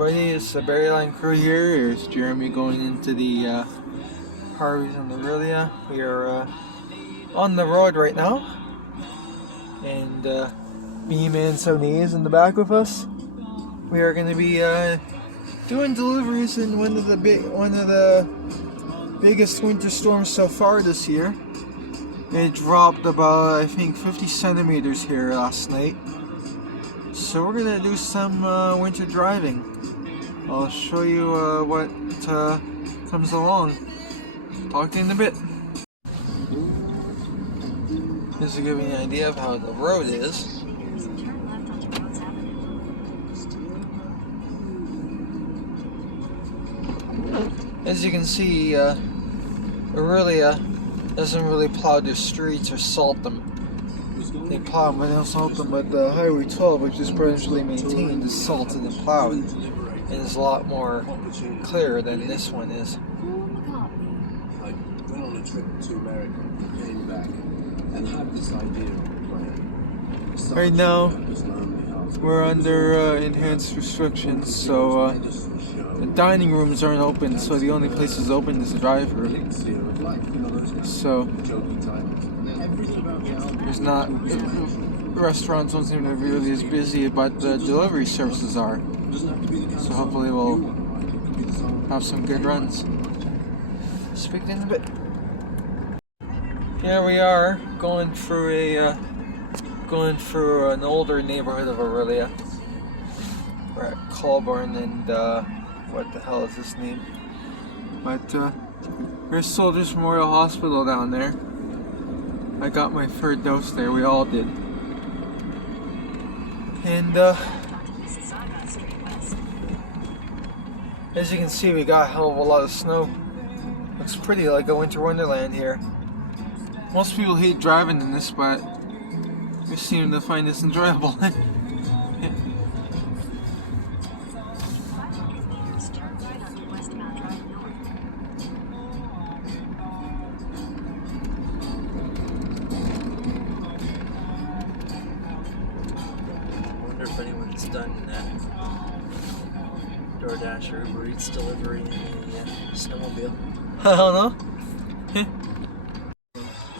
Everybody, it's the Barrie Line crew here. Here's Jeremy going into the Harveys and Orillia. We are on the road right now, and Bman78 is in the back with us. We are going to be doing deliveries in one of the biggest winter storms so far this year. It dropped about, I think, 50 centimeters here last night. So we're gonna do some winter driving. I'll show you what comes along. Talk to you in a bit. Just to give you an idea of how the road is. As you can see, Orillia doesn't really plow their streets or salt them. They plow them, but they don't salt them. But the Highway 12, which is partially maintained, is salted and plowed, and is a lot more clear than this one is. I went on a trip to America, came back, and had this idea of a plan. Right now, we're under enhanced restrictions, so the dining rooms aren't open, so the only place open is the drive-thru. So there's not, restaurants don't seem to be really as busy, but the delivery services are. So hopefully we'll have some good runs. Speak in a bit. Here we are going through an older neighborhood of Orillia. We're at Colburn and what the hell is this name? But there's Soldiers Memorial Hospital down there. I got my third dose there, we all did. And as you can see, we got a hell of a lot of snow. Looks pretty like a winter wonderland here. Most people hate driving in this, but we seem to find this enjoyable. If anyone's done DoorDash or Uber Eats delivery in a snowmobile. I don't know.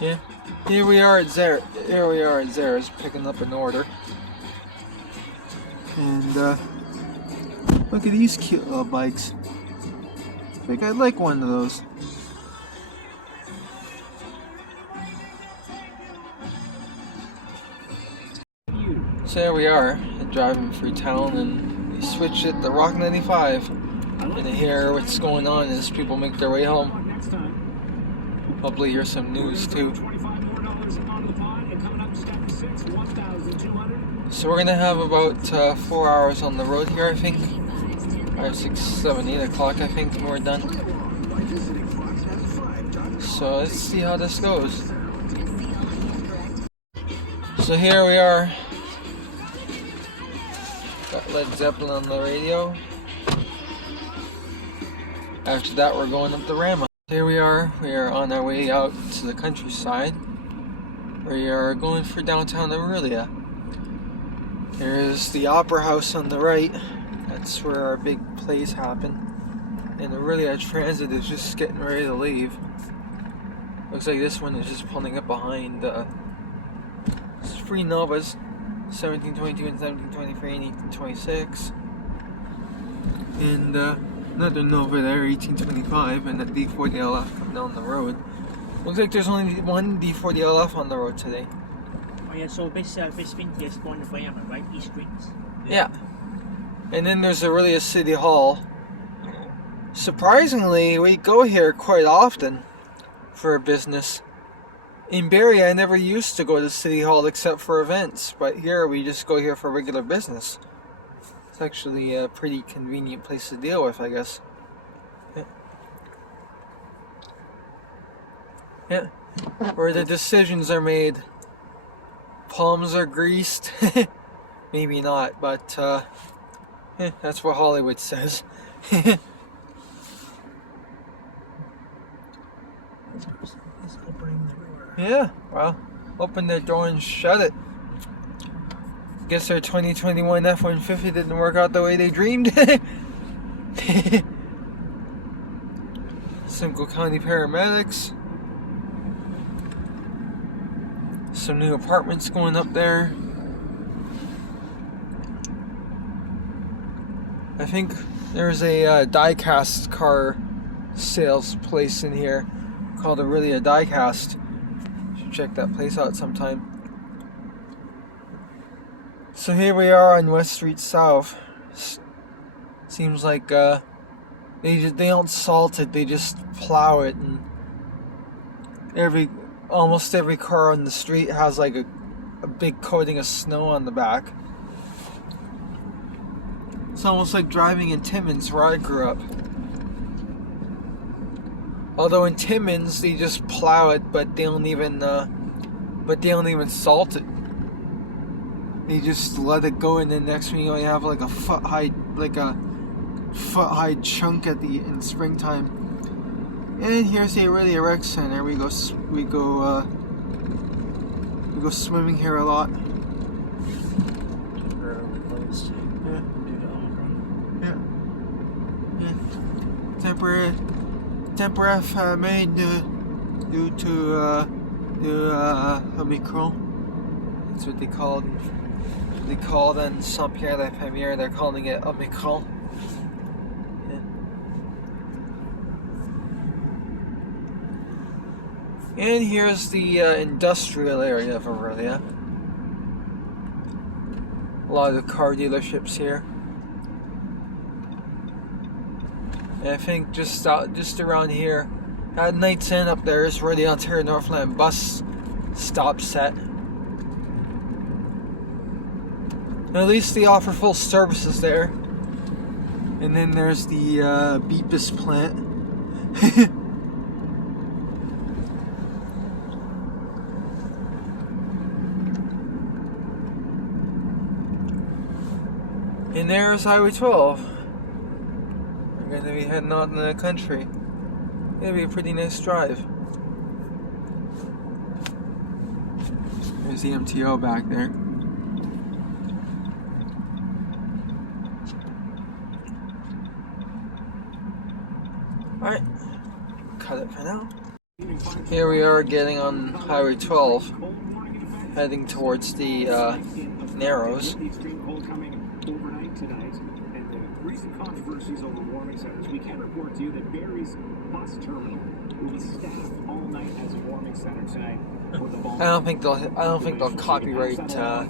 Yeah. Here we are at Zara's picking up an order. And look at these cute little bikes. I think I'd like one of those. So there we are, driving through town, and we switched it to Rock 95. And to hear what's going on as people make their way home. Hopefully hear some news too. So we're gonna have about 4 hours on the road here, I think. 5, 6, 7, 8 o'clock, I think, when we're done. So let's see how this goes. So here we are. Got Led Zeppelin on the radio. After that, we're going up the Rama. Here we are on our way out to the countryside. We are going for downtown Orillia. There's the Opera House on the right. That's where our big plays happen. And Orillia Transit is just getting ready to leave. Looks like this one is just pulling up behind three Novas, 1722 and 1723 and 1826. And another Nova there, 1825, and a D40LF coming down the road. Looks like there's only one D40LF on the road today. Oh yeah, so this winter is going to Miami, right? East Greens. Yeah. And then there's Orillia City Hall. Surprisingly, we go here quite often for business. In Barrie, I never used to go to City Hall except for events, but here we just go here for regular business. It's actually a pretty convenient place to deal with, I guess. Yeah. Where the decisions are made. Palms are greased. Maybe not, but that's what Hollywood says. Yeah, well, open the door and shut it. Guess our 2021 F-150 didn't work out the way they dreamed. Simcoe County paramedics. Some new apartments going up there. I think there's a die-cast car sales place in here called Orillia Die-Cast. Should check that place out sometime. So here we are on West Street South. Seems like they don't salt it, they just plow it, and almost every car on the street has like a big coating of snow on the back. It's almost like driving in Timmins, where I grew up. Although in Timmins they just plow it, but they don't even salt it. They just let it go, and then next thing you know, you have like a foot high chunk in springtime. And here's the Orillia Rec Center. We go swimming here a lot. Temporarily closed. Yeah. Due to Omicron. Yeah. Temporary made due to Omicron. That's what they called. They called in Saint-Pierre-la-Première. They're calling it Omicron. And here's the industrial area of Orillia. A lot of car dealerships here. And I think just around here, at Knight's Inn up there is where the Ontario Northland bus stop set. And at least they offer full services there. And then there's the Beepus plant. And there's Highway 12. We're going to be heading out in the country. It'll be a pretty nice drive. There's the MTO back there. Alright, cut it for now. Here we are getting on Highway 12, heading towards the Narrows. Tonight, and the recent controversies over warming centers, we can report to you that Barrie's bus terminal will be staffed all night as a warming center tonight. I don't think they'll copyright talk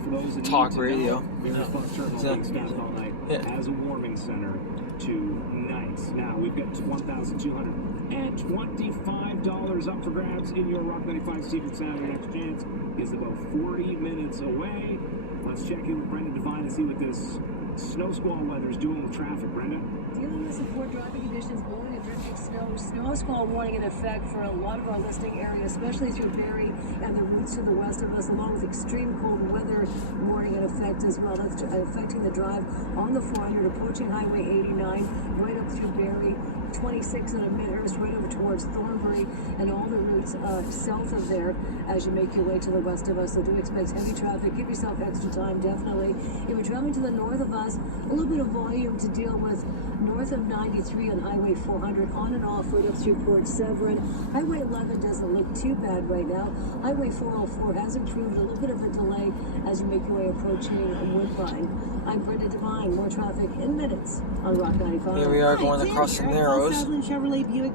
radio. Barrie's bus terminal will be staffed all night as a warming center tonight. Now we've got $1,225 up for grabs in your Rock 95 Severn Town. Your next chance is about 40 minutes away. Let's check in with Brendan Devine and see what this snow squall weather is doing with traffic. Brendan? Dealing with some poor driving conditions, blowing and drifting snow. Snow squall warning in effect for a lot of our listing areas, especially through Barrie and the routes to the west of us, along with extreme cold weather warning in effect as well. That's affecting the drive on the 400, approaching Highway 89, right up through Barrie, 26 in Midhurst, right over towards Thornbury, and all the routes south of there as you make your way to the west of us. So do expect heavy traffic. Give yourself extra time, definitely. If you're traveling to the north of us, a little bit of volume to deal with north of 93 on Highway 400, on and off right up through Port Severn. Highway 11 doesn't look too bad right now. Highway 404 has improved, a little bit of a delay as you make your way approaching Woodbine. I'm Brenda Devine. More traffic in minutes on Rock 95. Here we are going across the Narrows,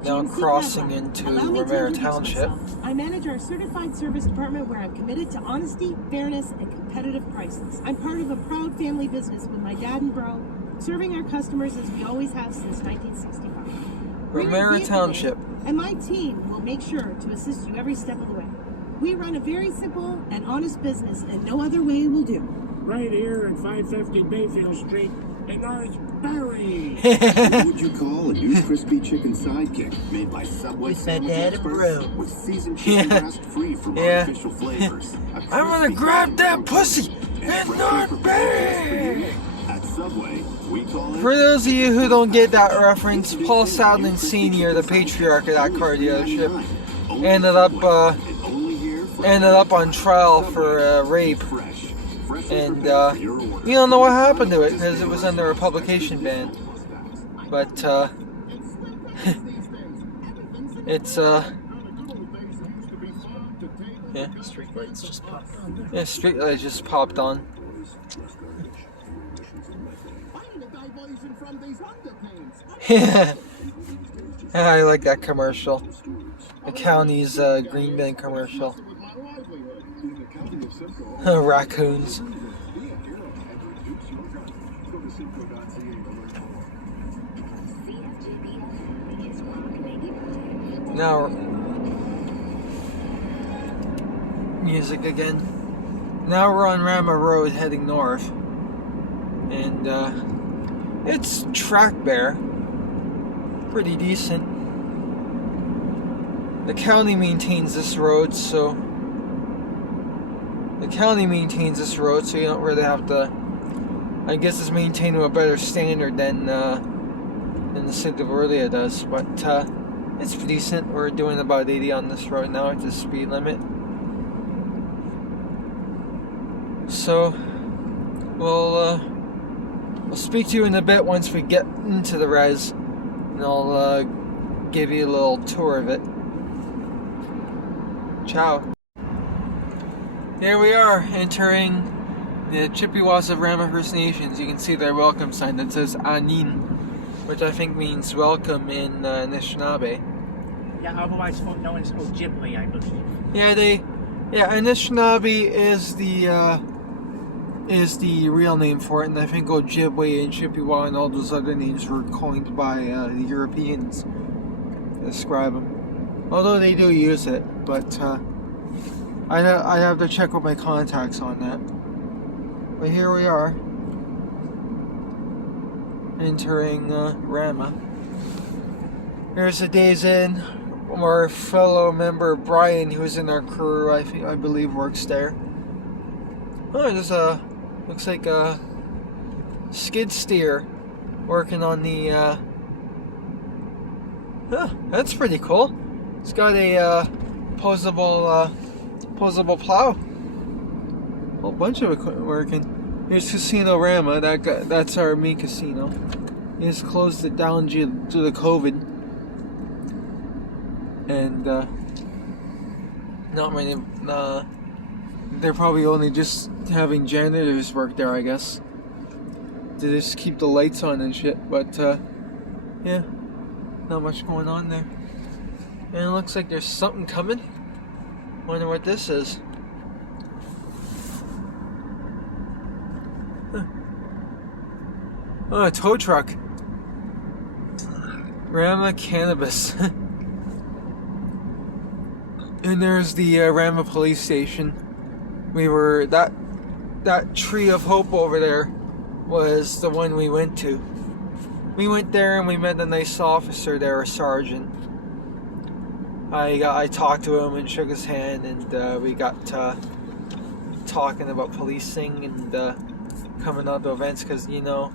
now crossing into Severn Township. I manage our certified service department where I'm committed to honesty, fairness, and competitive prices. I'm part of a proud family business with my dad and bro, serving our customers as we always have since 1965. Severn Township. And my team will make sure to assist you every step of the way. We run a very simple and honest business, and no other way will do. Right here at 550 Bayfield Street in North Barrie. What would you call a new crispy chicken sidekick made by Subway With my sandwich dad and experts bro. with seasoned chicken breast free from artificial flavors? I'm gonna grab that pussy and not bang! At Subway, we call it. For those of you who don't get that reference, Paul Sadlin Sr., the patriarch of that car dealership, ended up on trial for rape. And we don't know what happened to it because it was under a publication ban. but it's yeah, Street lights just popped on. yeah, street lights just popped on. Yeah, I like that commercial. The county's green bin commercial. Raccoons. Now, music again. Now we're on Rama Road heading north. And it's track bare. Pretty decent. The county maintains this road, so you don't really have to. I guess it's maintained to a better standard than the city of Orillia does, but it's decent. We're doing about 80 on this road now at the speed limit. So we'll speak to you in a bit once we get into the res, and I'll give you a little tour of it. Ciao. Here we are entering the Chippewas of Rama First Nations. You can see their welcome sign that says Anin, which I think means welcome in Anishinaabe. Yeah, otherwise known as Ojibwe, I believe. Anishinaabe is the real name for it, and I think Ojibwe and Chippewa and all those other names were coined by the Europeans to describe them. Although they do use it, but I have to check with my contacts on that. But here we are, entering Rama. Here's the Days Inn. Our fellow member Brian, who's in our crew, I believe works there. Oh, there's looks like a skid steer working on the. That's pretty cool. It's got a posable plow. A whole bunch of equipment working. Here's Casino Rama. That's our main casino. He just closed it down due to the COVID, and not many. They're probably only just having janitors work there, I guess. To just keep the lights on and shit. But yeah, not much going on there. And it looks like there's something coming. Wonder what this is. Huh. Oh, a tow truck. Rama Cannabis. And there's the Rama police station. That Tree of Hope over there was the one we went to. We went there and we met a nice officer there, a sergeant. I talked to him and shook his hand, and we got talking about policing and coming out to events, because you know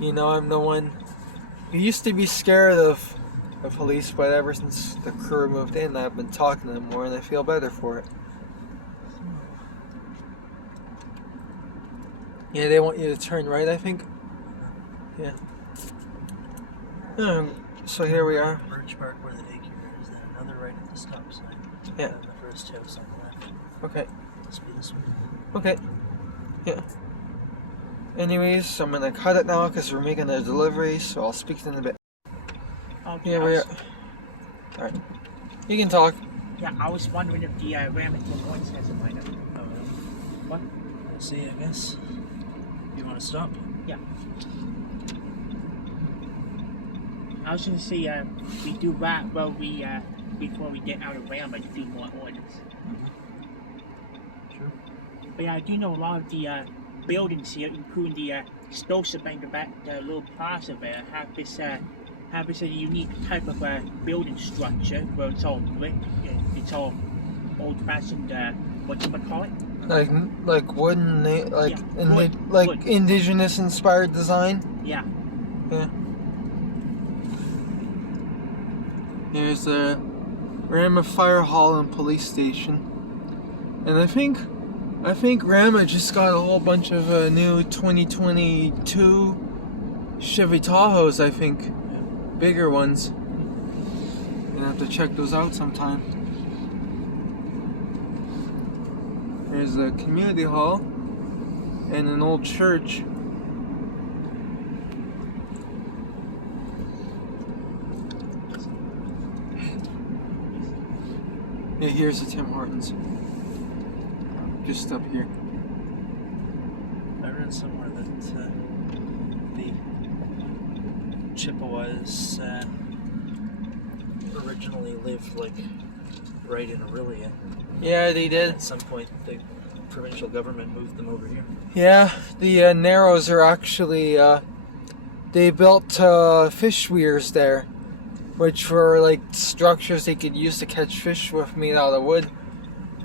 I'm the one who used to be scared of the police, but ever since the crew moved in, I've been talking to them more, and I feel better for it. Yeah, they want you to turn right, I think. Yeah. So here we are. Birch Park, where the daycare is, then another right at the stop sign. Yeah. And the first house on the left. Okay. Must be this one. Okay. Yeah. Anyways, I'm gonna cut it now because we're making a delivery, so I'll speak to you in a bit. Okay, Here we are. Alright. You can talk. Yeah, I was wondering if the Remington points has a minor. What? We'll see, I guess. You want to stop? Yeah. I was gonna say, we do that while we, before we get out of Rama to do more orders. Sure. But yeah, I do know a lot of the buildings here, including the Stosa Bank, that little plaza there, have this unique type of building structure where it's all brick, it's all old-fashioned, whatchamacallit? Like wooden, wood. Indigenous inspired design. Yeah. Yeah. Here's the Rama Fire Hall and Police Station, and I think Rama just got a whole bunch of new 2022 Chevy Tahoes. I think. Yeah. bigger ones. Gonna have to check those out sometime. There's a community hall and an old church. Yeah, here's the Tim Hortons. Just up here. I read somewhere that the Chippewas originally lived like right in Orillia. Yeah, they did. At some point, the provincial government moved them over here. Yeah, the Narrows are actually, they built fish weirs there, which were like structures they could use to catch fish with, made out of wood.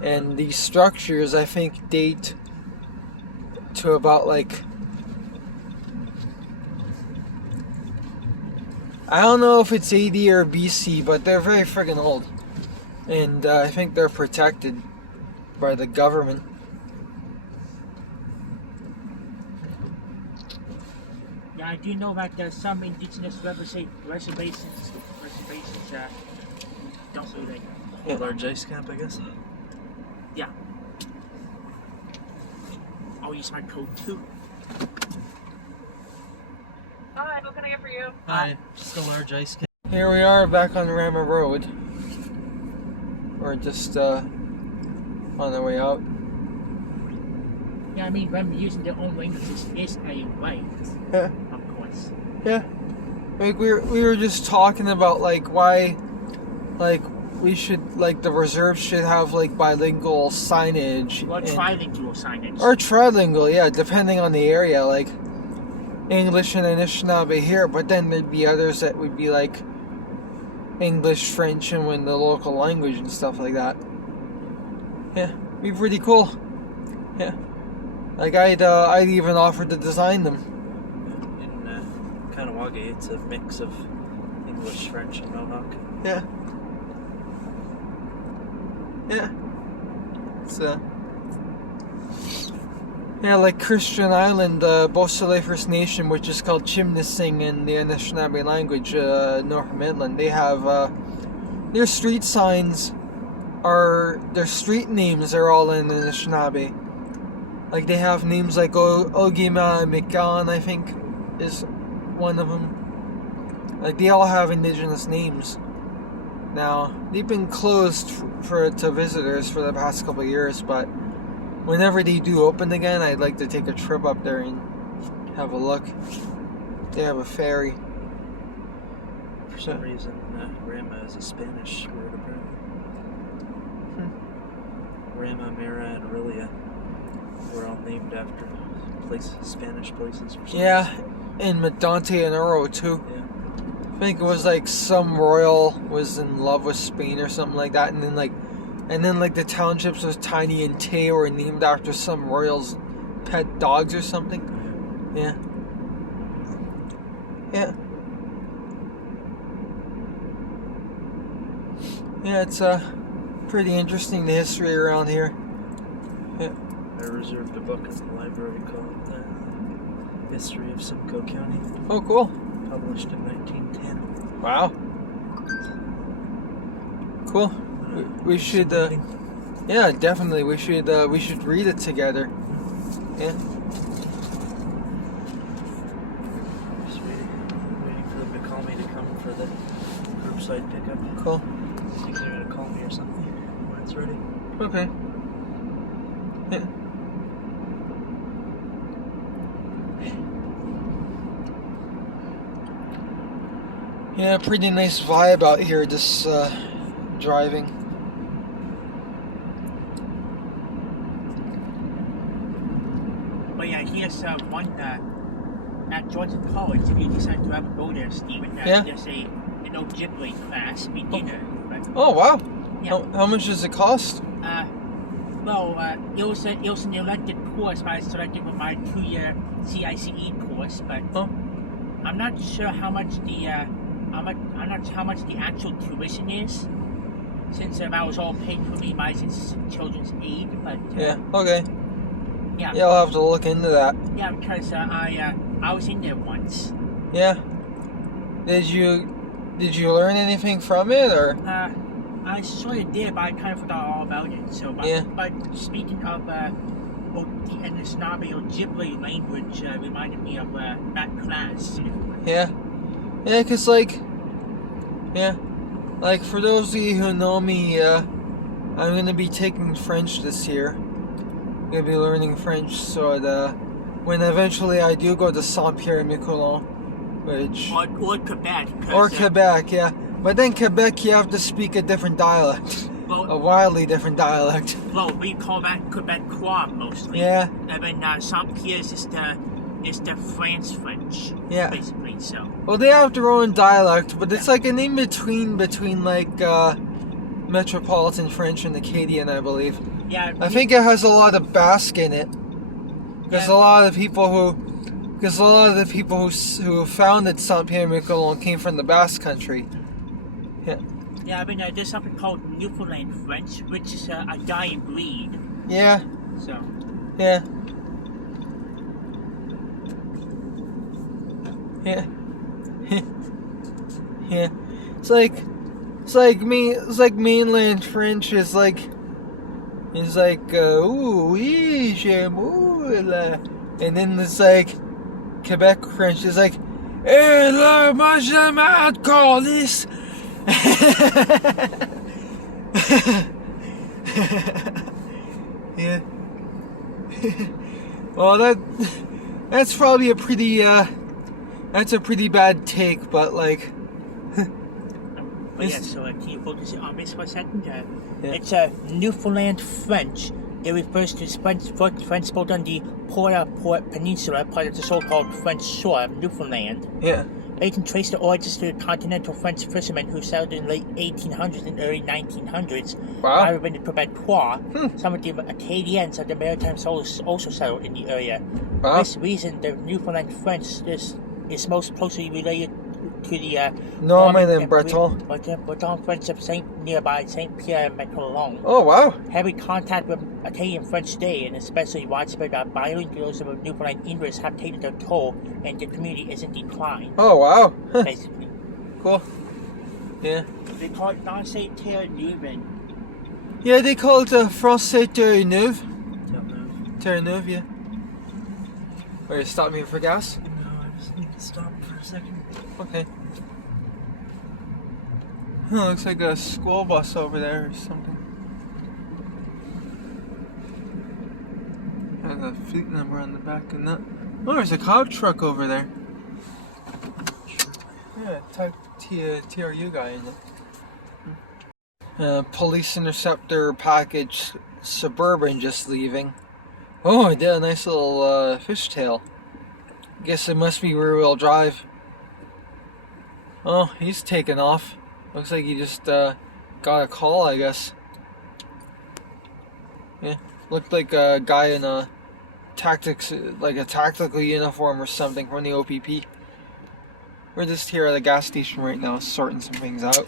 And these structures, I think, date to about like, I don't know if it's AD or BC, but they're very friggin' old. And I think they're protected by the government. Yeah, I do know that some indigenous reservations don't do that. A large ice camp, I guess. Yeah. I'll use my code too. Hi, what can I get for you? Hi, just a large ice camp. Here we are back on Rama Road. We're just on the way out. Yeah, I mean, them using their own languages is a right, Yeah. of course. Yeah. Like we were just talking about like why like we should like the reserve should have like bilingual signage. Or and- trilingual signage. Or trilingual, yeah, depending on the area, like English and Anishinaabe here, but then there'd be others that would be like English, French, and when the local language and stuff like that. Yeah, be pretty cool. Yeah, like I'd even offer to design them. In Kanawage, it's a mix of English, French, and Mohawk. Yeah. Yeah. It's yeah, like Christian Island, Bosele First Nation, which is called Chimnising in the Anishinaabe language, North Midland. They have their street signs their street names are all in Anishinaabe. Like they have names like Ogima Mikan, I think, is one of them. Like they all have indigenous names. Now they've been closed to visitors for the past couple of years, but whenever they do open again, I'd like to take a trip up there and have a look. They have a ferry. For some reason, Rama is a Spanish word, apparently. Rama, Mira, and Orillia were all named after Spanish places. For some Yeah, reason. and Medonte and Oro too. Yeah. I think it was like some royal was in love with Spain or something like that, and then like the townships was Tiny and Tay were named after some royal's pet dogs or something. Yeah. Yeah. Yeah, it's pretty interesting, the history around here. Yeah. I reserved a book in the library called History of Simcoe County, Oh, cool. published in 1910. Wow. Cool. We should, yeah, definitely. We should read it together. Yeah. Just waiting for them to call me to come for the curbside pickup. Cool. I think they're gonna call me or something when it's ready. Okay. Yeah. Yeah, pretty nice vibe out here just driving. But yeah, here's one at Georgia College. If you decide to ever go there, Stephen, Yeah. there's an Ojibwe class beginner. But, Oh, wow. yeah. How much does it cost? It was an elected course, but I selected with my 2-year CICE course. But Oh. I'm not sure how much the actual tuition is, since that was all paid for me by Children's Aid. But Yeah, okay. yeah, Yeah, I'll have to look into that. yeah, because I was in there once. Yeah. Did you Did you learn anything from it, or? I sort of did, but I kind of forgot all about it. So, but speaking of the Anishinaabe Ojibwe language, reminded me of that class. Yeah, 'cause like for those of you who know me, I'm gonna be taking French this year. I'm gonna be learning French, so that when eventually I do go to Saint-Pierre-et-Miquelon, which or Quebec, yeah. But then Quebec, you have to speak a different dialect, a wildly different dialect. Well, we call that Quebecois mostly. Yeah. And then Saint-Pierre is the French. Yeah. Basically, so. Well, they have their own dialect, but it's like an in-between between like Metropolitan French and Acadian, I believe. Yeah. I think it has a lot of Basque in it. Because a lot of the people who founded Saint-Pierre-et-Miquelon came from the Basque country. Yeah. Yeah, I mean, there's something called Newfoundland French, which is a dying breed. Yeah. So. Yeah. Yeah. Yeah. It's like mainland French is like ooh oui j'aime and then it's like Quebec French is like eh là moi je m'accordis. Yeah. Well, that's probably a pretty bad take, but like. But yeah, so can you focus on this for a second? It's Newfoundland French. It refers to French spoken on the Port Peninsula, part of the so-called French shore of Newfoundland. Yeah. They can trace the origins to the continental French fishermen who settled in the late 1800s and early 1900s. Wow. Rather than the Quebecois, some of the Acadians of the Maritime also settled in the area. Wow. For this reason, the Newfoundland French is most closely related to the Norman and Breton. Breton French of nearby Saint-Pierre-et-Miquelon. Oh wow! Heavy contact with Acadian French today, and especially widespread bilingualism of Newfoundland English, have taken their toll, and the community is in decline. Oh wow! Basically. Cool. Yeah. They call it Français Terre-Neuve. Yeah, they call it Français Terre-Neuve. Terre-Neuve, yeah. Are you stopping me for gas? No, I just need to stop for a second. Okay. Looks like a school bus over there or something. Has a fleet number on the back and that. Oh, there's a cloud truck over there. Yeah, type TRU guy in it. Police interceptor package Suburban just leaving. Oh, I did a nice little fishtail. Guess it must be rear-wheel drive. Oh, he's taken off. Looks like he just got a call, I guess. Yeah, looked like a guy in a tactical uniform or something from the OPP. We're just here at a gas station right now, sorting some things out,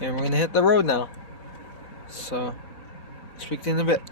and we're gonna hit the road now. So, speak to you in a bit.